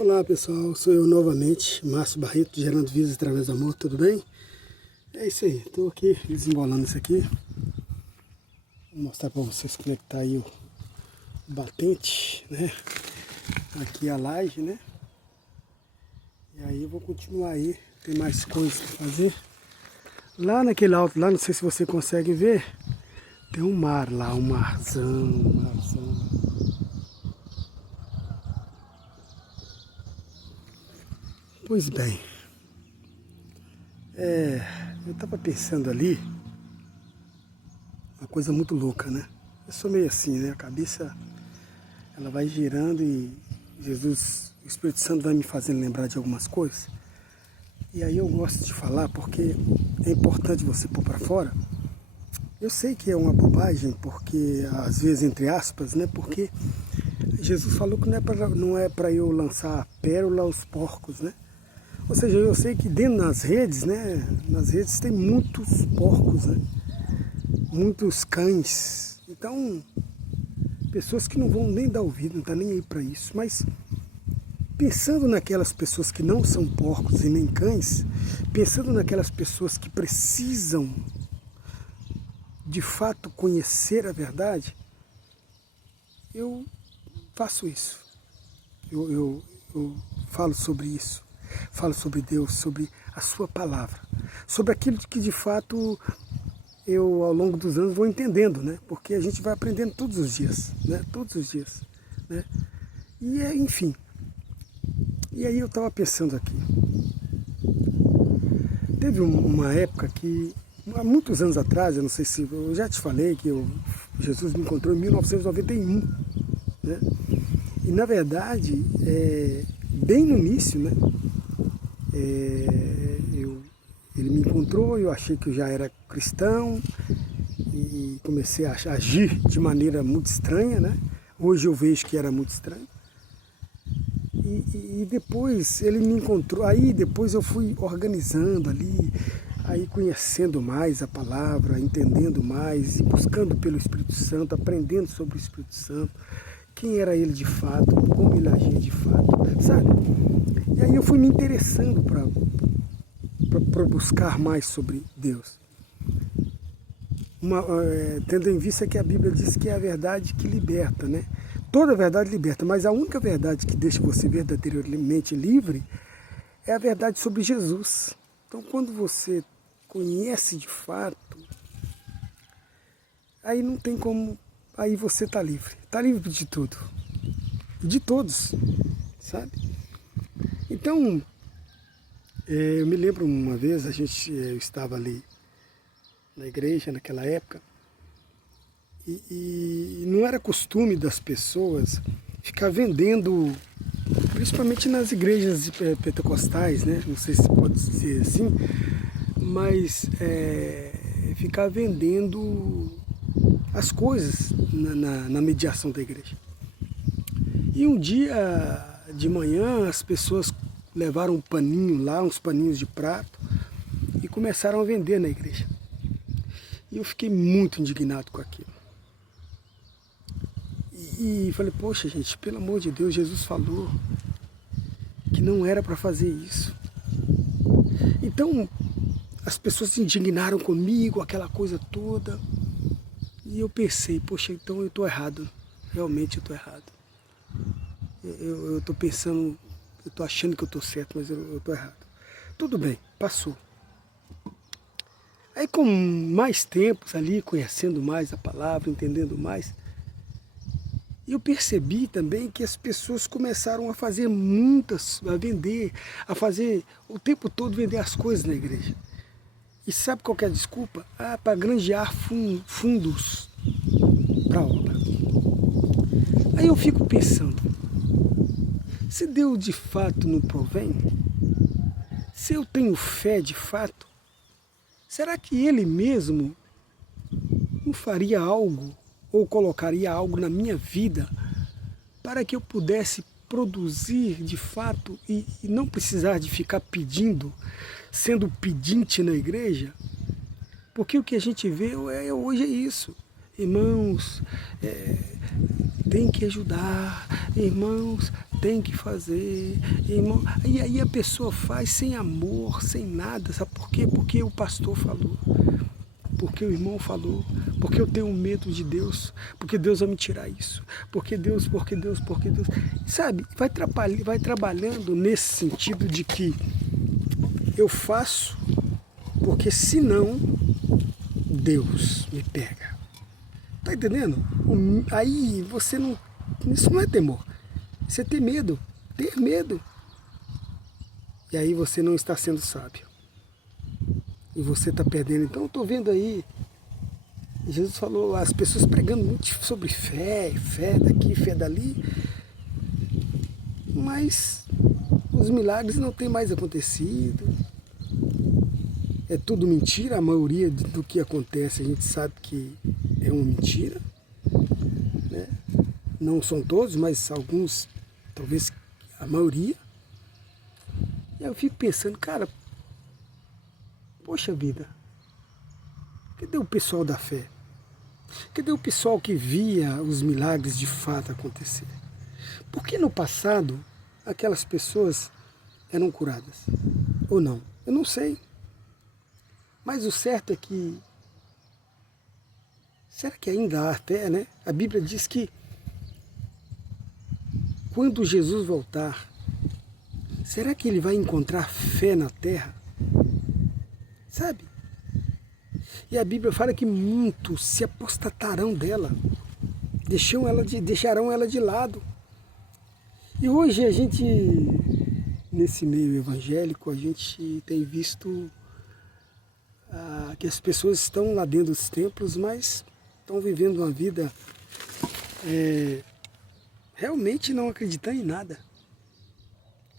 Olá pessoal, sou eu novamente, Márcio Barreto, gerando vidas através do amor, tudo bem? É isso aí, estou aqui desembolando isso aqui. Vou mostrar para vocês como é que tá aí o batente, né? Aqui a laje, né? E aí eu vou continuar aí, tem mais coisas para fazer. Lá naquele alto, lá, não sei se você consegue ver, tem um mar lá, um marzão. Pois bem, eu estava pensando ali, uma coisa muito louca, né? Eu sou meio assim, né? A cabeça, ela vai girando e Jesus, o Espírito Santo vai me fazendo lembrar de algumas coisas. E aí eu gosto de falar porque é importante você pôr para fora. Eu sei que é uma bobagem, porque às vezes, entre aspas, né? Porque Jesus falou que não é para eu lançar pérola aos porcos, né? Ou seja, eu sei que dentro das redes, né? Nas redes tem muitos porcos, né? Muitos cães. Então, pessoas que não vão nem dar ouvido, não tá nem aí para isso. Mas pensando naquelas pessoas que não são porcos e nem cães, pensando naquelas pessoas que precisam de fato conhecer a verdade, eu faço isso. Eu falo sobre isso. Falo sobre Deus, sobre a sua palavra, sobre aquilo que de fato eu ao longo dos anos vou entendendo, né? Porque a gente vai aprendendo todos os dias, né? Todos os dias, né? E enfim. E aí eu estava pensando aqui. Teve uma época que, há muitos anos atrás, eu não sei se eu já te falei que Jesus me encontrou em 1991, né? E na verdade, bem no início, né? Ele me encontrou, eu achei que eu já era cristão e comecei a agir de maneira muito estranha, né? Hoje eu vejo que era muito estranho. E depois ele me encontrou, aí depois eu fui organizando ali, aí conhecendo mais a palavra, entendendo mais e buscando pelo Espírito Santo, aprendendo sobre o Espírito Santo, quem era ele de fato, como ele agia de fato, sabe? E aí eu fui me interessando para buscar mais sobre Deus. Tendo em vista que a Bíblia diz que é a verdade que liberta, né? Toda verdade liberta, mas a única verdade que deixa você verdadeiramente livre é a verdade sobre Jesus. Então, quando você conhece de fato, aí não tem como, aí você está livre de tudo, de todos, sabe? Então, eu me lembro uma vez, eu estava ali na igreja naquela época, e não era costume das pessoas ficar vendendo, principalmente nas igrejas pentecostais, né? Não sei se pode dizer assim, mas ficar vendendo as coisas na mediação da igreja. E um dia de manhã as pessoas levaram um paninho lá, uns paninhos de prato, e começaram a vender na igreja. E eu fiquei muito indignado com aquilo. E falei, poxa gente, pelo amor de Deus, Jesus falou que não era para fazer isso. Então, as pessoas se indignaram comigo, aquela coisa toda. E eu pensei, poxa, então eu estou errado. Realmente eu estou errado. Eu estou pensando, eu estou achando que eu estou certo, mas eu estou errado. Tudo bem, passou. Aí com mais tempos ali, conhecendo mais a palavra, entendendo mais, eu percebi também que as pessoas começaram a fazer a vender, a fazer o tempo todo vender as coisas na igreja. E sabe qual que é a desculpa? Para granjear fundos para a obra. Aí eu fico pensando, se Deus de fato não provém, se eu tenho fé de fato, será que Ele mesmo não faria algo ou colocaria algo na minha vida para que eu pudesse produzir de fato e não precisar de ficar pedindo, sendo pedinte na igreja? Porque o que a gente vê hoje é isso. Irmãos tem que ajudar, irmãos, tem que fazer, irmão. E aí a pessoa faz sem amor, sem nada, sabe por quê? Porque o pastor falou, porque o irmão falou, porque eu tenho medo de Deus, porque Deus vai me tirar isso, porque Deus, sabe? Vai trabalhando nesse sentido de que eu faço, porque senão Deus me pega. Tá entendendo? Aí você não... Isso não é temor. Isso é ter medo. Ter medo. E aí você não está sendo sábio. E você está perdendo. Então eu estou vendo aí, Jesus falou, as pessoas pregando muito sobre fé, fé daqui, fé dali, mas os milagres não têm mais acontecido. É tudo mentira, a maioria do que acontece a gente sabe que é uma mentira, né? Não são todos, mas alguns, talvez a maioria. E eu fico pensando, cara, poxa vida, cadê o pessoal da fé? Cadê o pessoal que via os milagres de fato acontecer? Por que no passado aquelas pessoas eram curadas? Ou não? Eu não sei. Mas o certo é que... Será que ainda há fé, né? A Bíblia diz que quando Jesus voltar, será que ele vai encontrar fé na terra? Sabe? E a Bíblia fala que muitos se apostatarão dela, deixarão ela de lado. E hoje a gente, nesse meio evangélico, a gente tem visto que as pessoas estão lá dentro dos templos, mas estão vivendo uma vida realmente não acreditando em nada,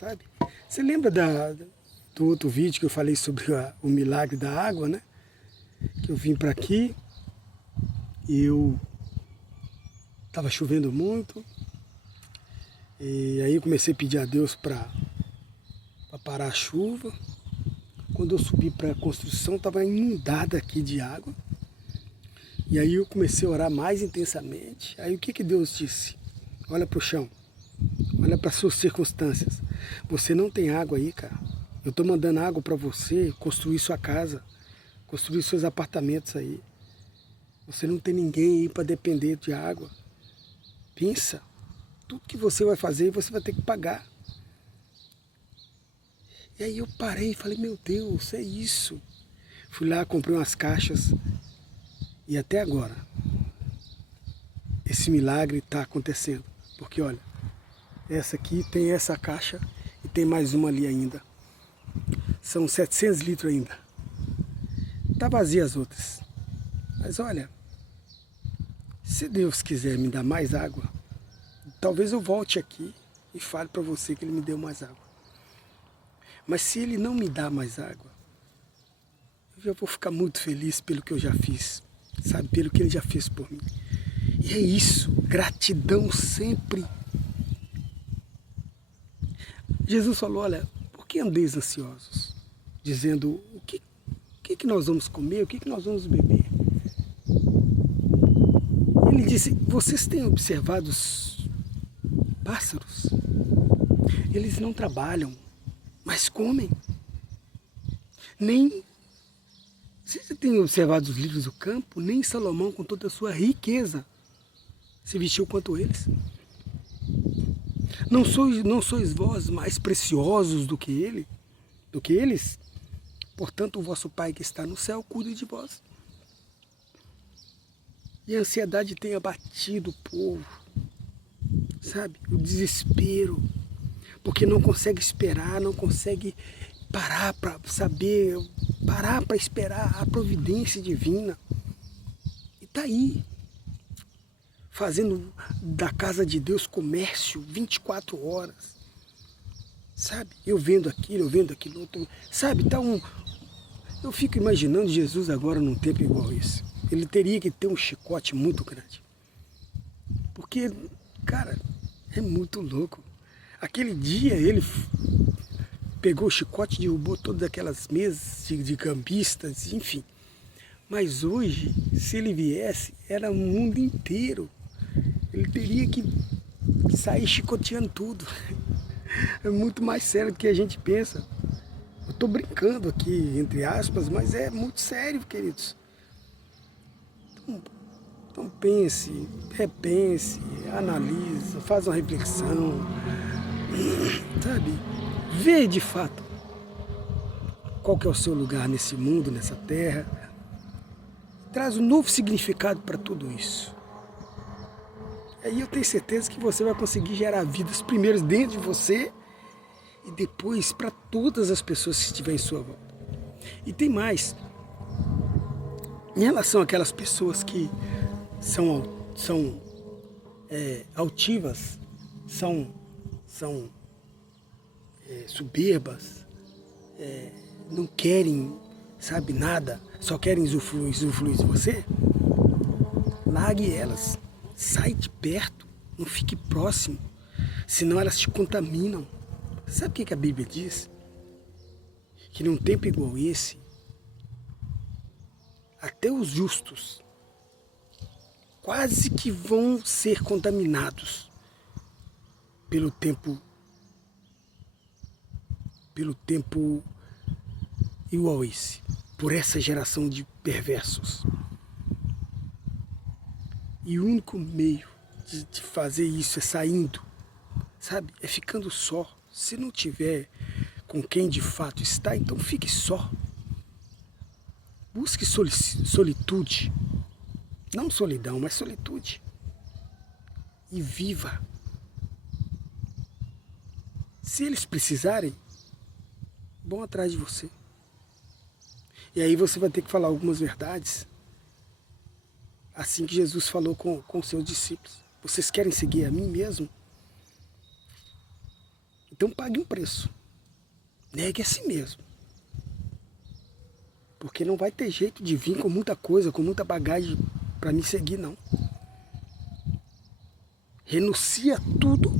sabe? Você lembra do outro vídeo que eu falei sobre o milagre da água, né? Que eu vim para aqui e estava chovendo muito, e aí eu comecei a pedir a Deus para parar a chuva. Quando eu subi para a construção, estava inundada aqui de água. E aí eu comecei a orar mais intensamente. Aí o que Deus disse? Olha para o chão, olha para as suas circunstâncias. Você não tem água aí, cara. Eu estou mandando água para você construir sua casa, construir seus apartamentos aí. Você não tem ninguém aí para depender de água. Pensa, tudo que você vai fazer, você vai ter que pagar. E aí eu parei e falei, meu Deus, é isso. Fui lá, comprei umas caixas. E até agora, esse milagre está acontecendo. Porque olha, essa aqui tem essa caixa e tem mais uma ali ainda. São 700 litros ainda. Tá vazia as outras. Mas olha, se Deus quiser me dar mais água, talvez eu volte aqui e fale para você que Ele me deu mais água. Mas se Ele não me dá mais água, eu já vou ficar muito feliz pelo que eu já fiz, sabe? Pelo que Ele já fez por mim. E é isso, gratidão sempre. Jesus falou, olha, por que andeis ansiosos? Dizendo, o que nós vamos comer, o que nós vamos beber? Ele disse, vocês têm observado os pássaros? Eles não trabalham, mas comem. Nem, se você tem observado os lírios do campo, nem Salomão, com toda a sua riqueza, se vestiu quanto eles. Não sois vós mais preciosos do que eles? Portanto, o vosso Pai que está no céu cuida de vós. E a ansiedade tem abatido o povo, sabe? O desespero, porque não consegue esperar, não consegue parar para saber, parar para esperar a providência divina. E está aí, fazendo da casa de Deus comércio 24 horas, sabe? Eu vendo aquilo outro, sabe? Tá eu fico imaginando Jesus agora num tempo igual esse. Ele teria que ter um chicote muito grande. Porque, cara, é muito louco. Aquele dia ele pegou o chicote, derrubou todas aquelas mesas de cambistas, enfim. Mas hoje, se ele viesse, era o mundo inteiro. Ele teria que sair chicoteando tudo. É muito mais sério do que a gente pensa. Eu estou brincando aqui, entre aspas, mas é muito sério, queridos. Então pense, repense, analisa, faz uma reflexão, sabe? Vê de fato qual que é o seu lugar nesse mundo, nessa terra. Traz um novo significado para tudo isso. Aí eu tenho certeza que você vai conseguir gerar vidas primeiros dentro de você e depois para todas as pessoas que estiverem em sua volta. E tem mais. Em relação àquelas pessoas que são altivas, são soberbas, não querem, sabe, nada, só querem usufruir de você, largue elas, sai de perto, não fique próximo, senão elas te contaminam. Sabe o que a Bíblia diz? Que num tempo igual esse, até os justos quase que vão ser contaminados pelo tempo igual esse, por essa geração de perversos. E o único meio de fazer isso é saindo, sabe? É ficando só. Se não tiver com quem de fato está, então fique só. Busque solitude. Não solidão, mas solitude. E viva. Se eles precisarem, vão atrás de você. E aí você vai ter que falar algumas verdades. Assim que Jesus falou com seus discípulos. Vocês querem seguir a mim mesmo? Então pague um preço. Negue a si mesmo. Porque não vai ter jeito de vir com muita coisa, com muita bagagem para me seguir, não. Renuncia a tudo,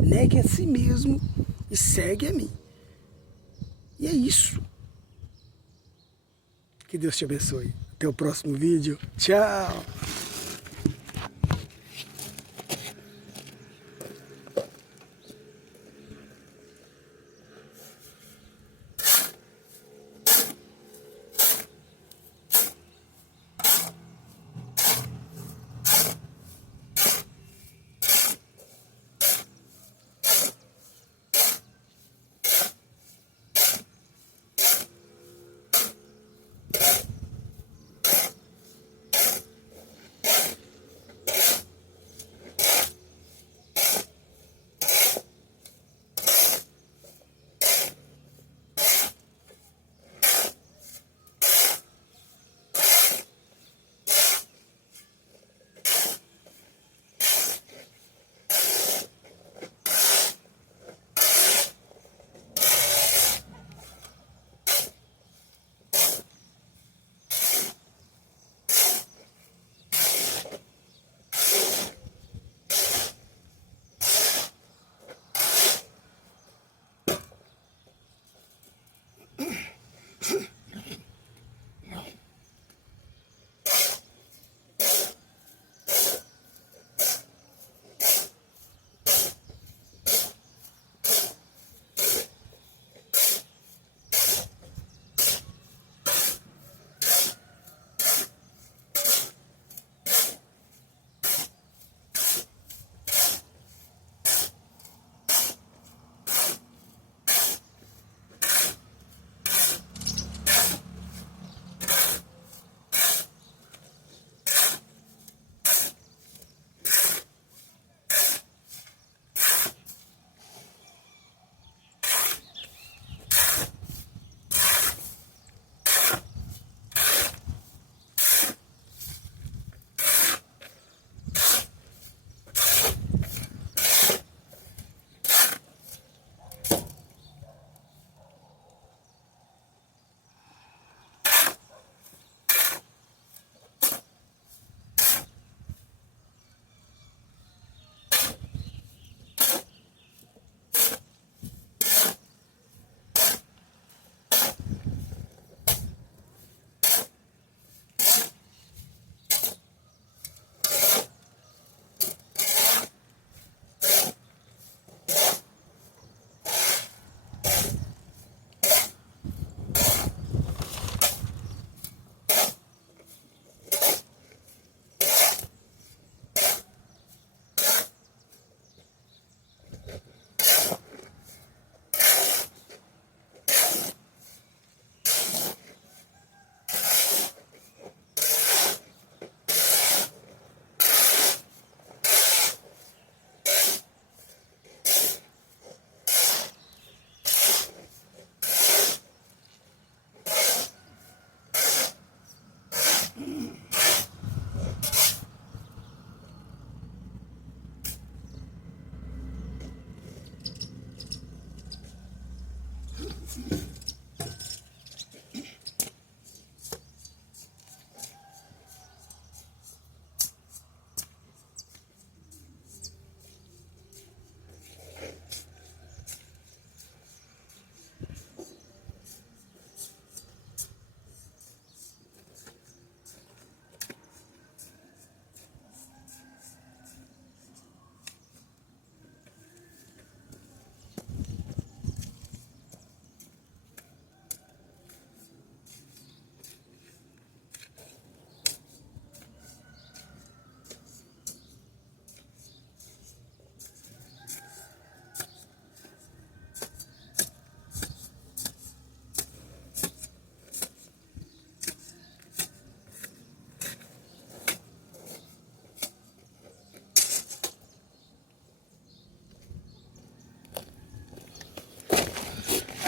negue a si mesmo e segue a mim. E é isso. Que Deus te abençoe. Até o próximo vídeo. Tchau!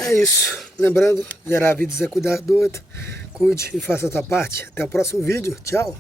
É isso. Lembrando, gerar vídeos é cuidar do outro. Cuide e faça a sua parte. Até o próximo vídeo. Tchau.